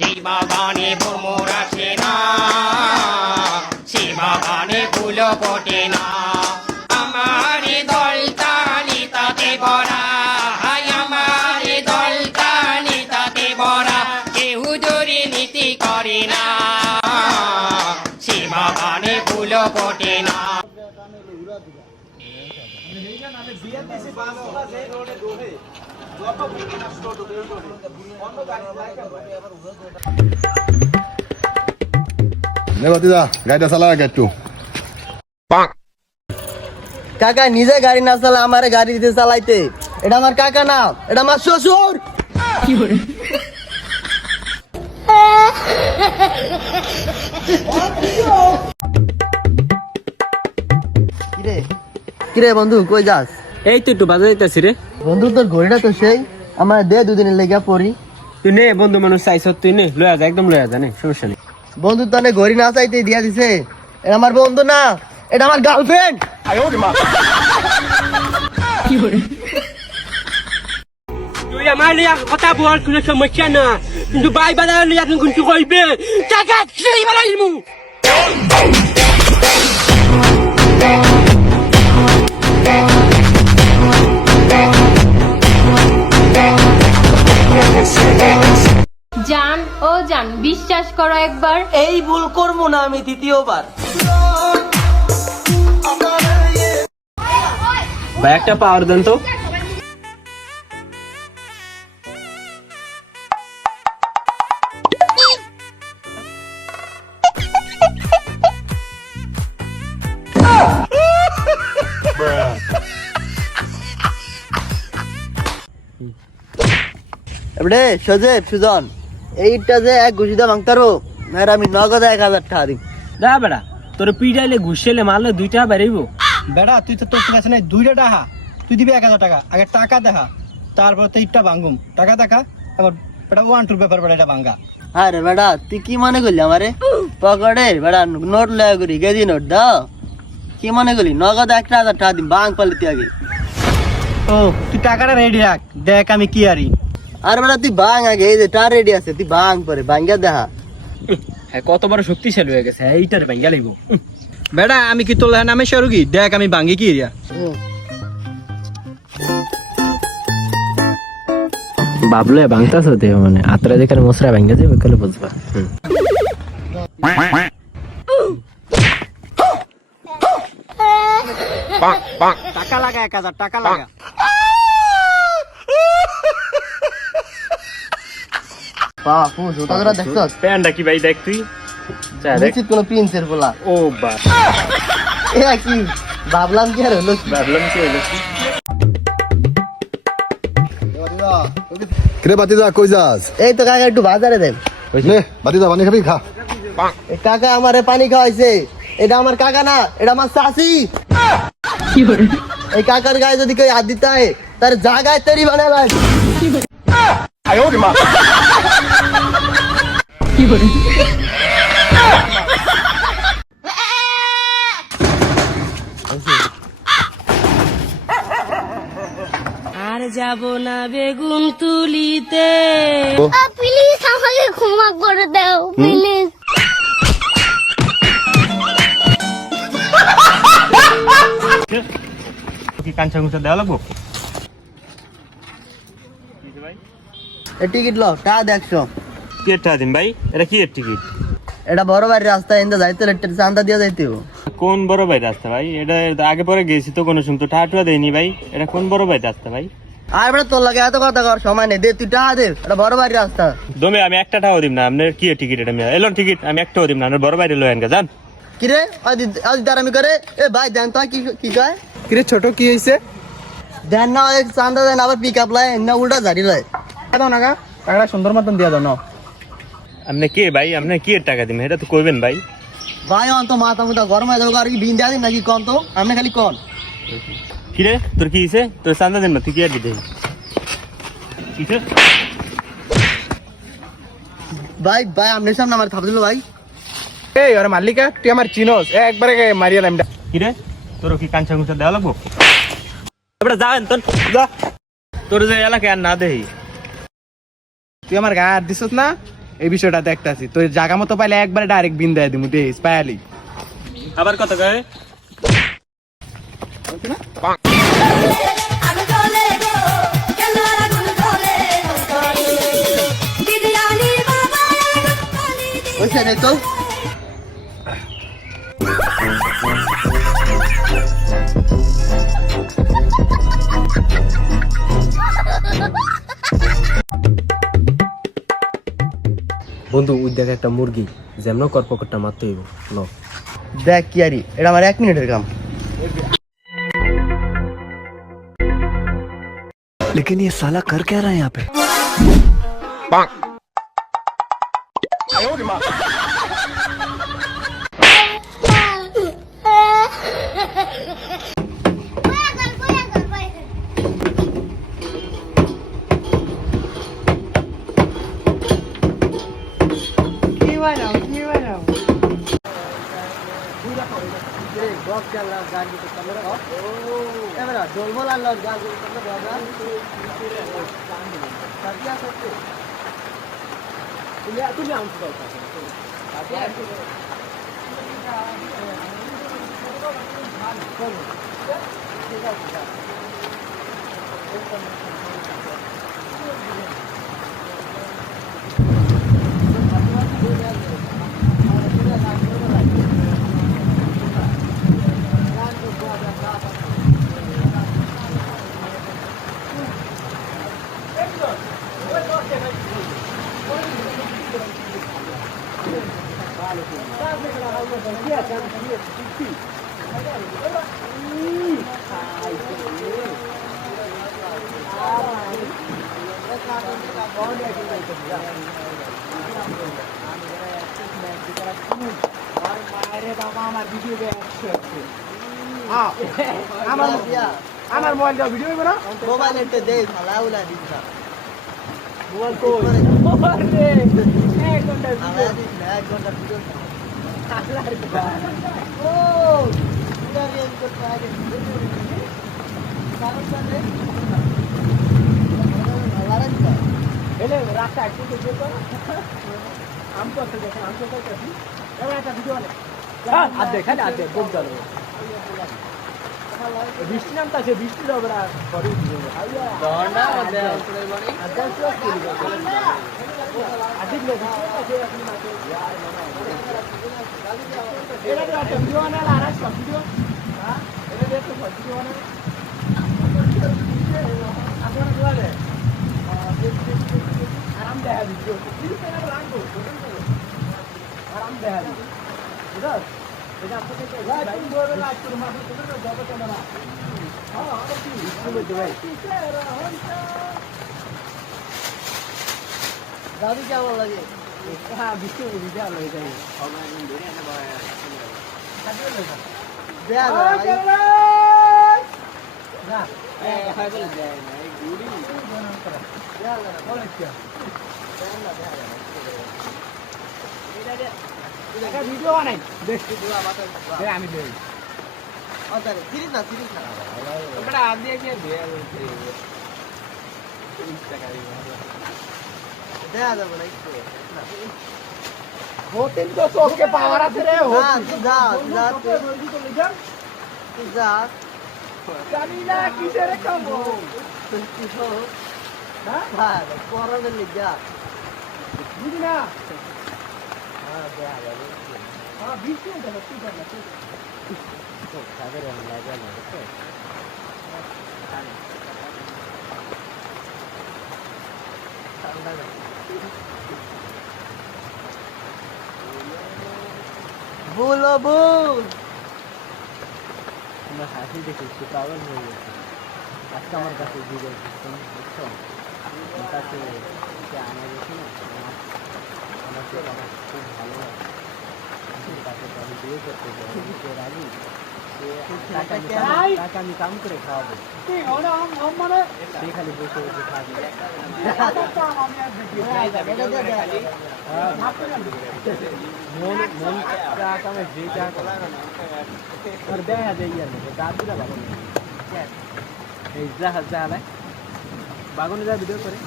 যে বাগানে ভ্রমর আসে না, সে বাগানে ফুল ফোটে না। আমার দলতানি তাতে ভরা, আমার দলতানি তাতে ভরা। কেউ দুর্নীতি করে না, সে বাগানে ফুল ফোটে না। ভাতিজা গাড়িটা চালা একটু। কাকা নিজে গাড়ি না চালা আমারে গাড়ি দিতে চালাইতে, এটা আমার কাকা না, এটা আমার শ্বশুর। কিরে বন্ধু কই যাস? এই তো একটু বাজার যাইতাছি রে। বন্ধু তোর ঘড়িটা তো সেই, আমার দে দুদিনের লেগে পড়ি। তুই নে, বন্ধু মানুষ চাইছ তুই নে, লয়া যা, একদম লয়া যা, নে সমস্যা নেই। বন্ধু তাহলে ঘড়ি না চাইতে দিয়া দিছে, এটা আমার বন্ধু না, এটা আমার গার্লফ্রেন্ড। তুই আমার লিয়া কথা বল, কোনো সমস্যা না, কিন্তু বাই বাজার লিয়া তুমি কিছু কইবে টাকা সেই বানাইমু। জান ও জান, বিশ্বাস করো একবার। এই ভুল করবো না আমি দ্বিতীয়বার। ভাই একটা পাওয়ার দেন তো। এবারে সজেব সুজন, এইটা যে এক ঘুষিতে ভাঙতারো না, আমি নগদ 1000 টাকা দিই। দা বেড়া, তোর পিড়াইলে ঘুষেলে মারলে 2 টাকা বেরাইবো। বেড়া তুই তো তোর কাছে নাই 2টা টাকা, তুই দিবি 1000 টাকা। আগে টাকা দেখা, তারপর তো ইটটা ভাঙ্গুম। টাকা দেখা, আবার বেটা 1-2 ব্যাপার বেড়া এটা ভাঙ্গা। আরে বেটা তুই কি মনে করলি আমারে? পকেটে বেটা নোট লয়া করি, গেজি নোট দাও। কি মনে করলি নগদ 1000 টাকা দিম, ভাঙ পারলি তুই আগে। ও তুই টাকাটা রেডি রাখ, দেখ আমি কি আরি। আর বেটা তুই ভাঙ আগে, এই যে টাকা রেডি আছে, তুই ভাঙ পরে ভাঙ্গা দেখা। হ্যাঁ, কত বড় শক্তিশালী হয়ে গেছে, এইটার ভাঙ্গা লাগবো। বেড়া আমি কি তোর নামে সরুগি, দেখ আমি ভাঙ্গি কি এরিয়া। বাবলে ভাঙতাছ দে, মানে আত্রা যেখানে মশরা ভাঙ্গা যাবে কলে বুঝবা। টাকা লাগা 1000 টাকা লাগা। বাপু জুতা করে দেখছস? প্যান্ডা কি ভাই দেখ তুই, যা দেখ। নিশ্চিত কোনো প্রিন্সের বলা। ও বা, এ কি ভাবলাম কি আর হলো? ভাবলাম কি হইলো কি। কিরে ভাতিজা কই যাস? এই তো কাকা একটু বাজারে দেন। নে ভাতিজা পানি খাবি খা। এই কাকা আমারে পানি খাওয়াইছে, এটা আমার কাকা না, এটা আমার চাচি। এই কাকার গায়ে যদি কেউ হাত দিতে হয় তার জায়গায় তৈরি বানাবেন। আর যাব না বেগুন তুলিতে। প্লিজ আমাকে ক্ষমা করে দাও, প্লিজ। কি কাঞ্চা গুঞ্চা দেওয়া লাগবো? এই টিকিট লো, টাকা দেখছো? কি একটা দিন ভাই, এটা কি এর টিকিট? এটা বড় বাড়ির রাস্তা, এনতে যাইতে চান্দা দিয়ে যাইতে হবে। কোন বড় ভাই রাস্তা ভাই? এটা আগে পরে গেছি তো, কোনো সময় তো টাকা দেয়নি ভাই। এটা কোন বড় ভাই রাস্তা ভাই? আর বেটা তোর লাগে এত কথা কর সময় নেই, দে তুই টাকা দে, এটা বড় বাড়ির রাস্তা। দমে আমি একটা টাকাও দিম না। আপনার কি টিকিট? এটা এলন টিকিট, আমি একটাও দিম না। আপনার বড় বাইরে লয়েন গা যান। কিরে আজ দাঁড়ামি করে, এ ভাই দেন তো কি কয়? কিরে ছোট কি হইছে? দেন না এক চান্দা দেন, আবার পিক আপ লাই না উল্টা ঝাড়ি লাই। দাও না গা, টাকাটা সুন্দর মতন দিয়া দাও না। আপনি কে ভাই? আপনি কি এর টাকা দিবেন এটা তো কইবেন ভাই। ভাই অন্ত মাথা মুথা গরম হয়ে যাবো, আর কি বিন দেয়া দিন নাকি কন তো, আপনি খালি কন। কি রে তোর কি হইছে? তোর চান্দা দেন না, তুই কি আর দিতে? কিছে ভাই ভাই আপনার সামনে আমার থাপ দিল ভাই। এই ওরে মাল্লিকা, তুই আমার চিনোস, একবারে মারিয়ালাম। কি রে, তোর কি কাঞ্চা কুঞ্চা দেওয়া লাগবো? এবারে যাবেন তোর, যা তোর যে এলাকায় আর না দেই। তুই আমার গায়ে হাত দিছিস না, এই বিষয়টা দেখতাছি তো জায়গা মতো পাইলে একবারে ডাইরেক্ট বিন দেয় দিমু দে স্পায়ালি আবার কত গায়ে ওইসে নে তো বন্ধু ওই দেখ একটা মুরগি যেমন কর পকেটটা মারতে হইব ল দেখ কি আরি এটা আমার 1 মিনিটের কাম लेकिन ये साला कर क्या रहा है यहाँ पे আমার মোবাইল দাও ভিডিও হইব না মোবাইল এতে দে শালা উলা দিছা মোবাইল কই আরে 1 ঘন্টা শালা দিছ 1 ঘন্টা ভিডিও ও পুরা রিয়েল করতে আগে কারণ জানে ভালো লাগছে এলে রাস্তা একটু দেখো তো আম তো দেখো আম তো দেখি এবার একটা ভিডিও আনে আর দেখেন আর দেখ খুব ভালো বৃষ্টি নামতাছে বৃষ্টি হবে না করে দিবে দড়না মধ্যে অন্তরে বাড়ি আদান তো কি দিবে আদিক লোক আছে আপনি মাকে এটা তো একটা ভিডিও আনা আর একটা ভিডিও হ্যাঁ এটা দেখো ভিডিও আনা আপনারা বলে আরাম দেয়া ভিডিও আরাম দেয়া বুঝছো এটা আপনাদের লাইভ করে লাইভ করে মাথা করে যাবে ক্যামেরা হ্যাঁ আর কি ইসলে দেবে দাবি কেমন লাগে হ্যাঁ বিষ্ণু ভিডিও লাগে যাই দেয়া না এই হাই বলে দেয় না এই গুড়ি দেয়া না বলে কি এটা ভিডিও বানাই দেখ ভিডিও আমাদের আমি দেই আচ্ছা সিরিজ না ওটা আন দিয়ে কি দেয়া বলতে 30 টাকা দেয়া যাবে না একটু হোটেল তো চোখে পাওয়ার আছে রে যা জানি না কিসের কামো হ্যাঁ পরানের লিগা বুঝি না হ্যাঁ দেয়া যাবে হ্যাঁ বিষ্ণু দেখো কি করে না সাগরে লাগা না बोलो बोल আমরা হাসি দেখি সে পাগল হয়ে গেছে আজকে আমার কাছে ভিডিও বুঝছো আমার কাছে সে আনা গেছে না আমাকে আমার খুব ভালো তাকে আমি বিয়ে করতে চাই সে রাজি তাকে আমি কাম করে খাওয়াবো সে খালি বসে বসে খাবে মন কামে যে যা আর দেখা যায় ইয়ার মধ্যে দাদুরা বাগান এই যা যা বাগানে যা ভিডিও করে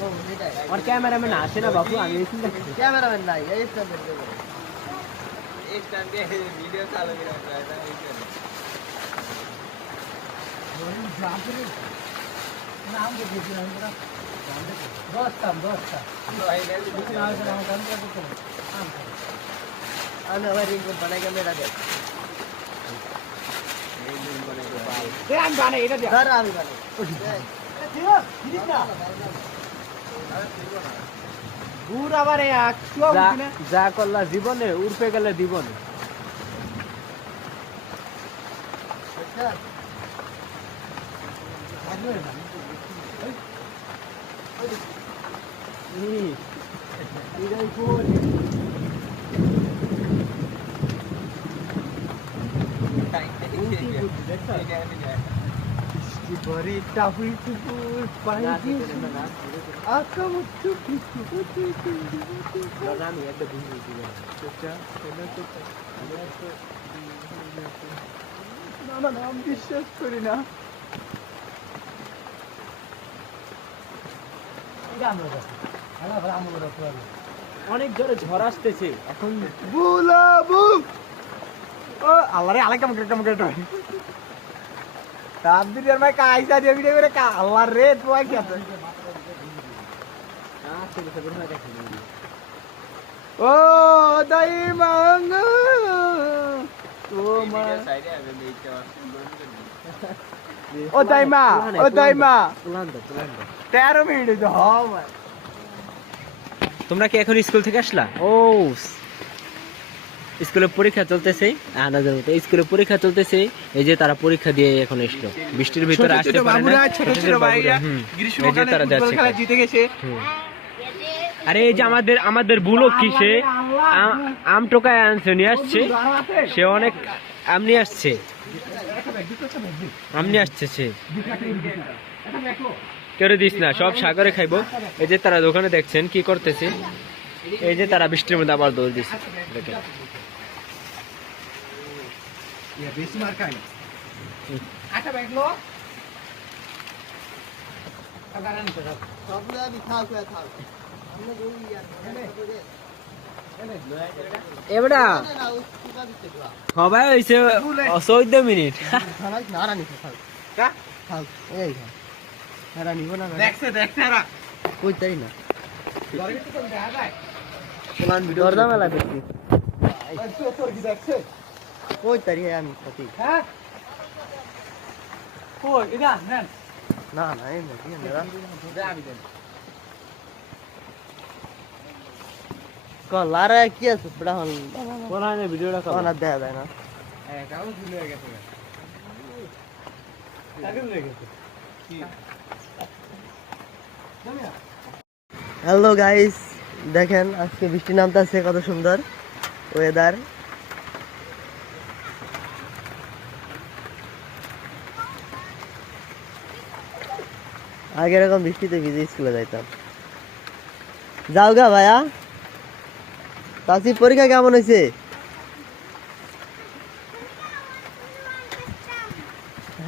और कैमरामैन आसे ना बापू আমি এই চিন্তা ক্যামেরাম্যান নাই এই স্ট্যান্ডার্ড দেবো আমি আবার রিং বানাই ক্যামেরা দেখ আমি বানাই এটা দেখ আমি বানাই দূর আবার যা করলা জীবনে উড়পে গেলে জীবনে বিশ্বাস করি না অনেক জোরে ঝড় আসতেছে এখন আল্লাহ রে আলাই কাম করে তাবদির এর ভাই কাইসা দিয়ে ভিডিও করে আল্লাহ রে তুই কি আছে ও দাই মাঙ্গ ও দাইমা 13 মিনিট তো হয় তোমরা কি এখন স্কুল থেকে আসলা ও স্কুলে পরীক্ষা চলতেছে আনাদের মতো স্কুলে পরীক্ষা চলতেছে এই যে তারা পরীক্ষা দিয়ে এখন এসলো বৃষ্টির ভিতরে আসতে পারে না ছোট ছোট ভাইরা গ্রীষ্মকালে ফুটবল খেলা জিতে গেছে আরে এই যে আমাদের বুলক কিসে আম টোকায় আনছে নিয়ে আসছে সে অনেক আম নিয়ে আসছে সে কেউ দিস না সব সাগরে খাইবো এই যে তারা দোকানে দেখছেন কি করতেছে এই যে তারা বৃষ্টির মধ্যে আবার দৌড় দিচ্ছে দেখেন বেশি মার খাই আটা ব্যাগ লো সবগুলো আমি খাও খাও এবড়া সবাই হইছে 14 মিনিট না রানি খাও খাও এই খাও এরা নিব না দেখছে এরা কই তাই না দরগে তো দেখা যায় প্লান ভিডিও দরদা মেলা দেখছি তোর কি দেখছে কই তারি আমি কতি হ্যাঁ কই এটা নেন না না এই না কি না দে আমি দেন লারা কি আছে বড় হল কোন হয় ভিডিওটা কর না দেখা যায় না হ্যাঁ কাউ ভুলে গেছে আগে ভুলে গেছে কি হ্যালো গাইস দেখেন আজকে বৃষ্টি নামতেছে কত সুন্দর ওয়েদার আগে এরকম বৃষ্টিতে ভিজে স্কুলে যাইতাম যাও গা ভাইয়া তাসি পরীক্ষা কেমন হয়েছে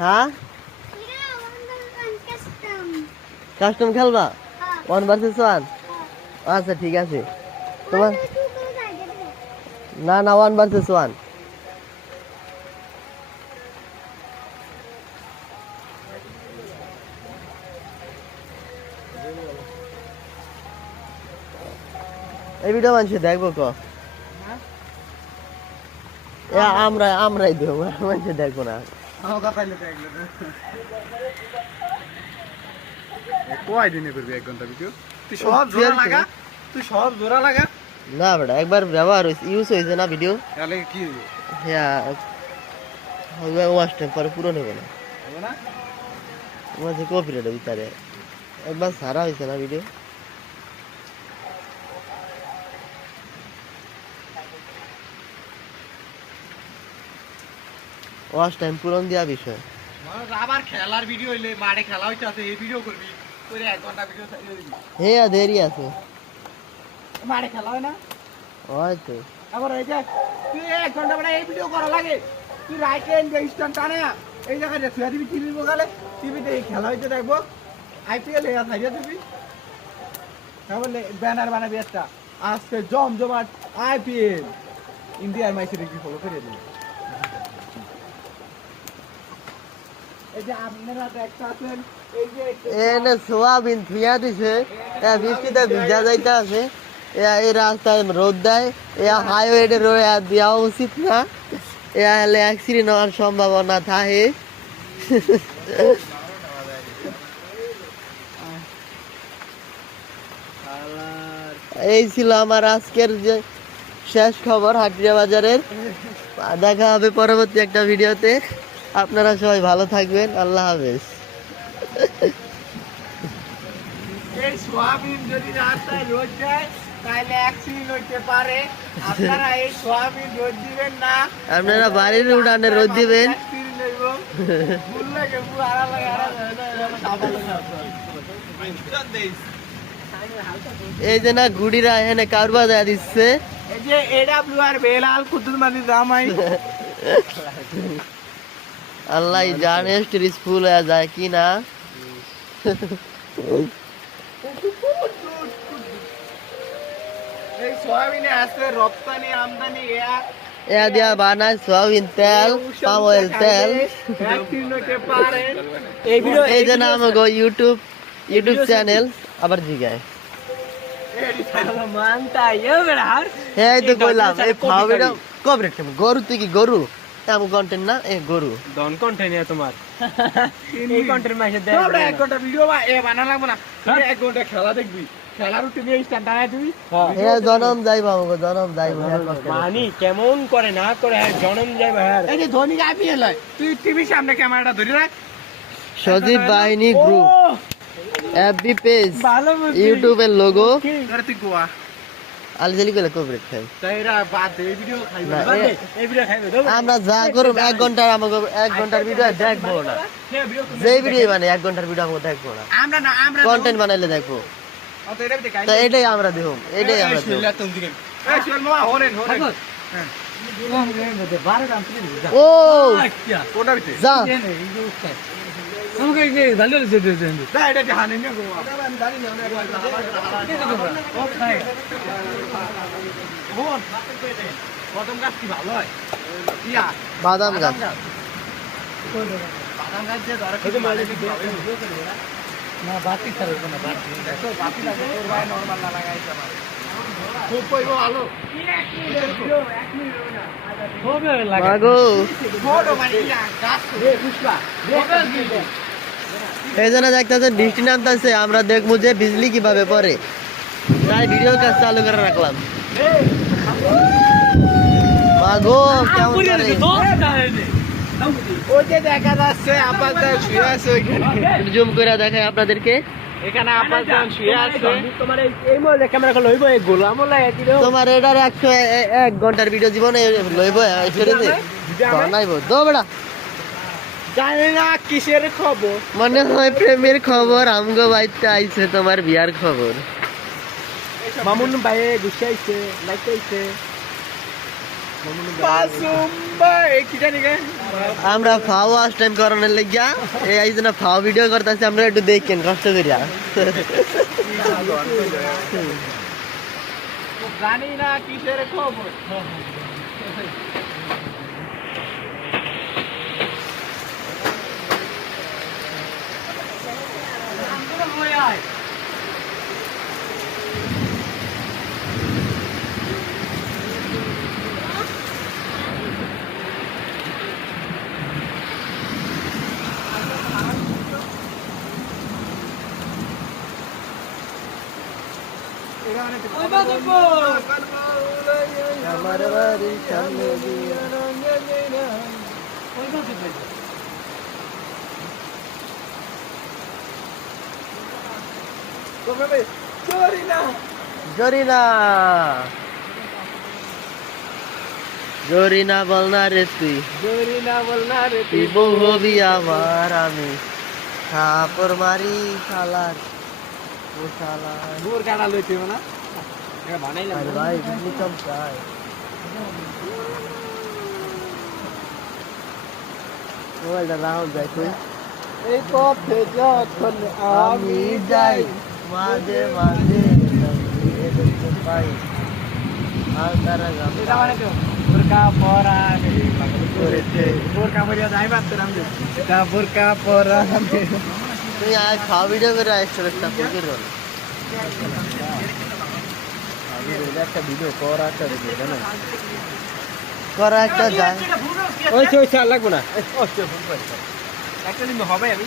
হ্যাঁ কাস্টম খেলবা 1 ভার্সেস 1 আচ্ছা ঠিক আছে তোমার না 1 ভার্সেস 1 এই ভিডিও মানুষ দেখবো ক আমরাই দেবো মানুষ দেখবো না কয় দিনে করবি 1 ঘন্টা ভিডিও তুই সব জোড়া লাগা না বেটা একবার ব্যবহার ইউজ হয়েছে না ভিডিও তাহলে কি হ্যাঁ ওয়াশ টাইম পরে পুরো নেবে না হবে না মাঝে কপিরাইট ভিতরে একবার সারা হয়েছে না ভিডিও ওয়াশ টাইম পূরণ দেওয়া বিষয় আবার খেলার ভিডিও হইলে মাঠে খেলা হইতে আছে এই ভিডিও করবি করে 1 ঘন্টা ভিডিও ছাড়িয়ে দিবি হ্যাঁ দেরি আছে মাঠে খেলা হয় না হয়তো আবার এই যে তুই 1 ঘন্টা মানে এই ভিডিও করা লাগে তুই রাইট হ্যান্ড স্ট্যান্ড টানে এই জায়গায় ছুঁয়া দিবি টিভির বগালে টিভিতে খেলা হইতে দেখবো আইপিএল এ ছাড়িয়ে দিবি বলে ব্যানার বানাবি একটা আজকে জমজমাট আইপিএল ইন্ডিয়ার ম্যাচে দেখবি ফলো করে দিই এই যে আপনারা দেখতাছেন এই যে এনে সোয়াবিন থুয়া দিছে বৃষ্টিতে ভিজা যাইতে আছে এই রাস্তায় রোদ দেয় হাইওয়ে দেওয়া উচিত না হলে অ্যাক্সিডেন্ট হওয়ার সম্ভাবনা থাকে এই ছিল আমার আজকের যে শেষ খবর হাটিয়া বাজারের দেখা হবে পরবর্তী একটা ভিডিওতে আপনারা সবাই ভালো থাকবেন আল্লাহ হাফেজ এই সোয়াবিন যদি রাস্তায় রোদ যায় তাহলে অ্যাক্সিডেন্ট হইতে পারে আপনারা এই সোয়াবিন রোদ দিবেন না আপনারা বাড়ির উঠানে রোদ দিবেন অ্যাক্সিডেন্ট হইব ভুল লাগে ভুল আড়া লাগে এই যে না গুড়িরা এখানে কারবা দেয়া দিচ্ছে এই যে এডব্লিউ আর বেলাল কুতুল মাদি জামাই আল্লাহ জানে স্কুল হয়ে যায় কি না এই সোয়াবিনে আছে রপ্তানি আমদানি এ দিয়া বানায় সয়াবিন তেল পাম অয়েল তেল অ্যাক্সিডেন্ট হইতে পারে এই যে নাম গো ইউটিউব চ্যানেল আবার জিগায় এই তো কইলাম এই ফাও ভিডিও কভারেট গরু তুই কি গরু এমন কন্টেন্ট না এ গরু ডন কন্টেন্ট তোমার এই কন্টেন্ট মাসে দেখ তোমরা 1 ঘন্টা ভিডিও বানা লাগবে না তুই 1 ঘন্টা খেলা দেখবি খেলার রুটিন এই স্ট্যান্ড আয় তুই এ জনম যাইবা আমাকে জনম যাইবা মানি কেমন করে না করে জনম যাইবা হ্যাঁ এই যে ধোনি আইপিএল হয় তুই টিভি সামনে ক্যামেরাটা ধরে রাখ সজীব বাহিনী গ্রুপ এফবি পেজ ইউটিউবের লোগো ধরে তুই গোয়া আলজেলি কইলে কভারেট খাই তাইরা বাদ এই ভিডিও খাইবে এই ভিডিও খাইবে আমরা যা করব 1 ঘন্টার আমাকে 1 ঘন্টার ভিডিও দেখবো না যে ভিডিও মানে 1 ঘন্টার ভিডিও আমাকে দেখবো না আমরা কন্টেন্ট বানাইলে দেখবো অত এটা দেখাই তো এটাই আমরা দেখব এটাই আমরা দেখব এই শুন মামা হরেন ও কোনটা বিতে যা আমাকে এই ভালো লাগছে না এটা জানি না গোয়া আমি জানি না ও খাই হন প্রথম গাছ কি ভালো হয় ইয়া বাদাম গাছ বাদাম গাছ যে ধরে কি মালে কি না বাতি ছাড়া না বাতি দেখো বাতি লাগে তোর ভাই নরমাল না লাগাইছে আমার খুব কইব ভালো 1 মিনিট না হবে লাগে মাগো বড় মানে ইয়া গাছ রে পুষ্পা এই জন্য দেখতেছেন বৃষ্টি নামতেছে আমরা দেখবো যে বিজলি কিভাবে পড়ে তাই ভিডিও কাজ চালু করে রাখলাম মাগো কেমন করে ওই যে দেখা যাচ্ছে আপাতত শুয়ে আছে ওইখানে জুম করে দেখাই আপনাদেরকে এখানে আপাতত শুয়ে আছে তোমার এই মোবাইলে ক্যামেরা কল হইবো এই গোলাম লাগে কি তোমার এটার 101 ঘন্টার ভিডিও জীবনে লইব ছেড়েছে বানাইব দো বড়া জানি না কিসের খবর মনে হয় প্রেমের খবর আমগো বাইতে আইছে তোমার বিয়ার খবর মামুন ভাই গুছাইছে লাইকাইছে মাসুম ভাই কি জানি গে আমরা ফাও আস টাইম করানোর লাগিয়া এই আইজ না ফাও ভিডিও করতেছি আমরা একটু দেখেন কষ্ট করিয়া জানি না কিসের খবর আমার বাড়ির সামনে দিয়ে জরিনা বল না রে তুই তুই বউ হবি আমার আমি থাপড় মারি শালার ও শালার দূর কাটা লইতে না এটা বানাইলাম আরে ভাই বিজলি কম চাই মোবাইলটা রাহুল যাই তুই এই পথে যখন আমি যাই মাঝে মাঝে ভাই আর তারা যাবে এটা মানে তো বোরকা পরা করেছে বোরকা পরিয়া যাই পারতাম এটা বোরকা পরা তুই আজ খাওয়া ভিডিও করে আসছো একটা ফকির রোল একটা ভিডিও করা একটা ভিডিও জানো করা একটা যায় ওই লাগবো না একটা দিন হবে আমি